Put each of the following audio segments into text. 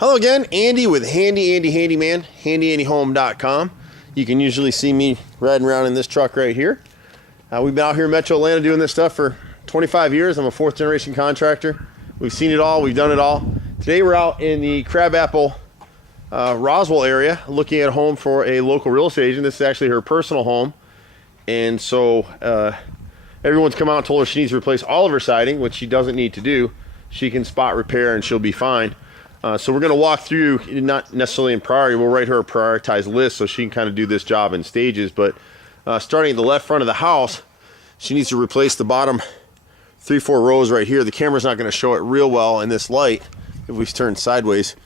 Hello again, Andy with Handy Andy Handyman, HandyANDYHome.com. You can usually see me riding around in this truck right here. We've been out here in Metro Atlanta doing this stuff for 25 years. I'm a fourth generation contractor. We've seen it all, we've done it all. Today we're out in the Crabapple, Roswell area looking at a home for a local real estate agent. This is actually her personal home. And so everyone's come out and told her she needs to replace all of her siding, which she doesn't need to do. She can spot repair and she'll be fine. So we're going to walk through, not necessarily in priority, we'll write her a prioritized list so she can kind of do this job in stages. But starting at the left front of the house, she needs to replace the bottom 3-4 rows right here. The camera's not going to show it real well in this light. If we turn sideways,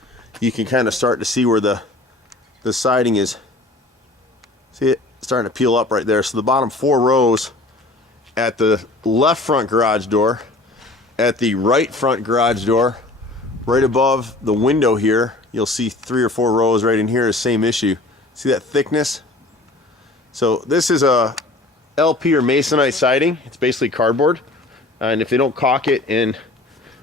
you can kind of start to see where the siding is. See it starting to peel up right there. So the bottom 4 rows at the left front garage door, at the right front garage door, right above the window here, you'll see 3 or 4 rows right in here, the same issue. See that thickness? So this is a LP or masonite siding. It's basically cardboard. And if they don't caulk it and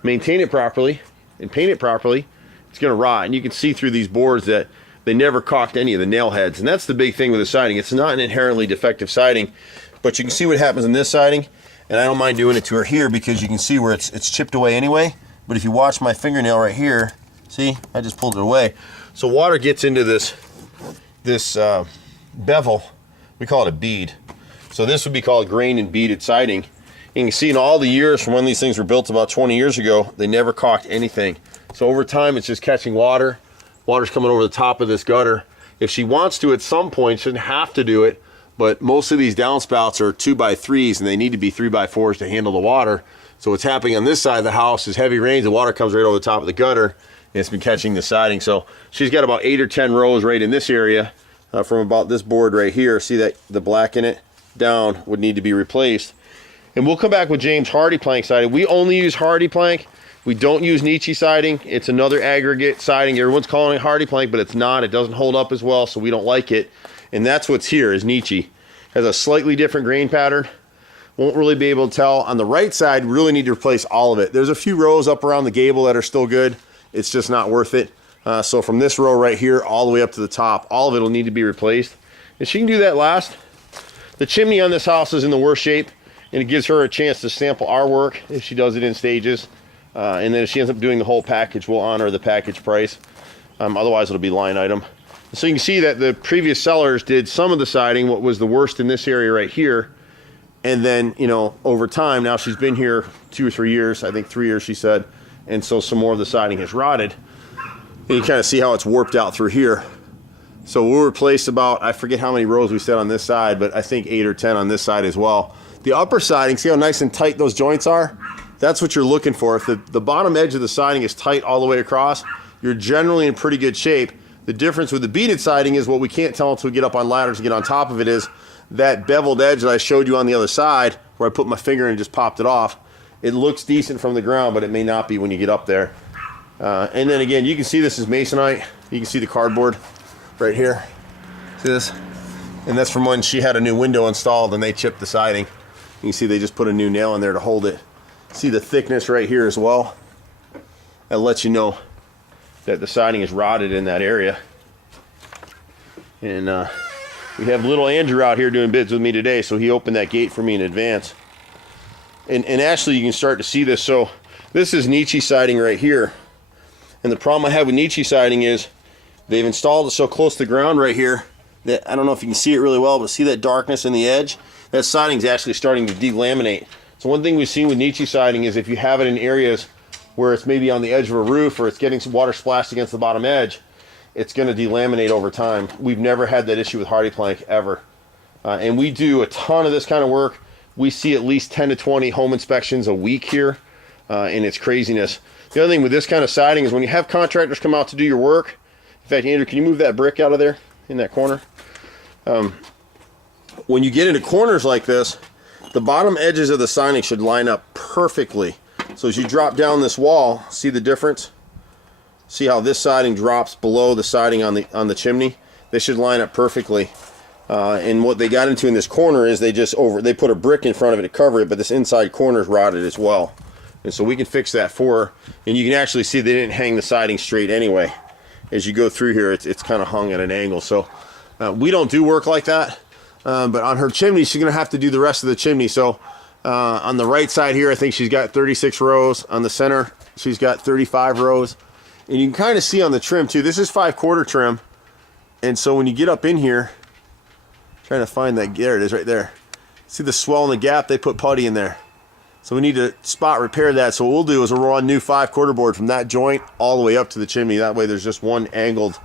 maintain it properly and paint it properly, it's gonna rot. And you can see through these boards that they never caulked any of the nail heads. And that's the big thing with the siding. It's not an inherently defective siding, but you can see what happens in this siding. And I don't mind doing it to her here because you can see where it's chipped away anyway. But if you watch my fingernail right here, see, I just pulled it away. So water gets into this bevel. We call it a bead. So this would be called grained and beaded siding. And you can see in all the years from when these things were built about 20 years ago, they never caulked anything. So over time, it's just catching water. Water's coming over the top of this gutter. If she wants to at some point, she doesn't have to do it, but most of these downspouts are 2x3s and they need to be 3x4s to handle the water. So what's happening on this side of the house is heavy rains, the water comes right over the top of the gutter, and it's been catching the siding. So she's got about 8 or 10 rows right in this area from about this board right here. See that the black in it down would need to be replaced. And we'll come back with James Hardy plank siding. We only use Hardy plank. We don't use Nietzsche siding. It's another aggregate siding. Everyone's calling it Hardy plank, but it's not. It doesn't hold up as well, so we don't like it. And that's what's here is Nietzsche. Has a slightly different grain pattern. Won't really be able to tell. On the right side, really need to replace all of it. There's a few rows up around the gable that are still good. It's just not worth it. So from this row right here all the way up to the top, all of it will need to be replaced. And she can do that last. The chimney on this house is in the worst shape, and it gives her a chance to sample our work if she does it in stages. And then if she ends up doing the whole package, we'll honor the package price. Otherwise, it'll be line item. So you can see that the previous sellers did some of the siding, what was the worst in this area right here. And then, you know, over time, now she's been here 2 or 3 years, I think 3 years she said, and so some more of the siding has rotted. And you kind of see how it's warped out through here. So we'll replace about, I forget how many rows we said on this side, but I think 8 or 10 on this side as well. The upper siding, see how nice and tight those joints are? That's what you're looking for. If the bottom edge of the siding is tight all the way across, you're generally in pretty good shape. The difference with the beaded siding is what we can't tell until we get up on ladders to get on top of it is that beveled edge that I showed you on the other side where I put my finger and just popped it off. It looks decent from the ground, but it may not be when you get up there. And then again, you can see this is masonite. You can see the cardboard right here. See this? And that's from when she had a new window installed and they chipped the siding. You can see they just put a new nail in there to hold it. See the thickness right here as well? That lets you know that the siding is rotted in that area. And we have little Andrew out here doing bids with me today, so he opened that gate for me in advance. And actually you can start to see this. So this is Nietzsche siding right here. And the problem I have with Nietzsche siding is they've installed it so close to the ground right here that I don't know if you can see it really well, but see that darkness in the edge? That siding is actually starting to delaminate. So one thing we've seen with Nietzsche siding is if you have it in areas where it's maybe on the edge of a roof or it's getting some water splashed against the bottom edge, it's going to delaminate over time. We've never had that issue with Hardy plank ever. And we do a ton of this kind of work. We see at least 10 to 20 home inspections a week here, and it's craziness. The other thing with this kind of siding is when you have contractors come out to do your work, in fact, Andrew, can you move that brick out of there in that corner? When you get into corners like this, the bottom edges of the siding should line up perfectly. So as you drop down this wall, see the difference? See how this siding drops below the siding on the chimney? They should line up perfectly. And what they got into in this corner is they put a brick in front of it to cover it, but this inside corner is rotted as well. And so we can fix that for her. And you can actually see they didn't hang the siding straight anyway. As you go through here, it's kind of hung at an angle. So we don't do work like that. But on her chimney, she's going to have to do the rest of the chimney. So on the right side here, I think she's got 36 rows. On the center, she's got 35 rows. And you can kind of see on the trim too, this is 5/4 trim. And so when you get up in here, trying to find that, there it is right there. See the swell in the gap? They put putty in there. So we need to spot repair that. So what we'll do is we'll run new 5/4 board from that joint all the way up to the chimney. That way there's just one angled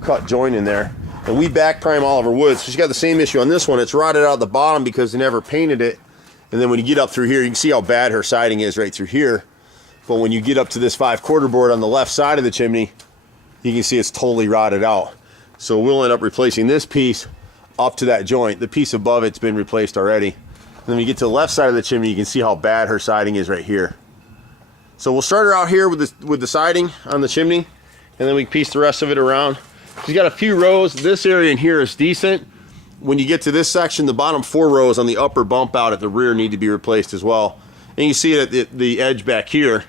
cut joint in there. And we back prime all of our wood. So she's got the same issue on this one. It's rotted out the bottom because they never painted it. And then when you get up through here, you can see how bad her siding is right through here. But when you get up to this 5/4 board on the left side of the chimney, you can see it's totally rotted out. So we'll end up replacing this piece up to that joint. The piece above it's been replaced already. And then when you get to the left side of the chimney, you can see how bad her siding is right here. So we'll start her out here with the siding on the chimney, and then we piece the rest of it around. She's got a few rows. This area in here is decent. When you get to this section, the bottom 4 rows on the upper bump out at the rear need to be replaced as well. And you see it at the edge back here.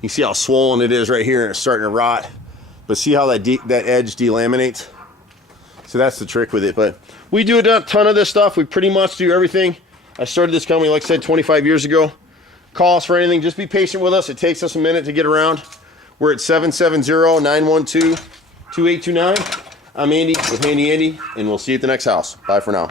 You see how swollen it is right here, and it's starting to rot. But see how that edge delaminates? So that's the trick with it. But we do a ton of this stuff. We pretty much do everything. I started this company, like I said, 25 years ago. Call us for anything. Just be patient with us. It takes us a minute to get around. We're at 770-912-2829. I'm Andy with Handy Andy, and we'll see you at the next house. Bye for now.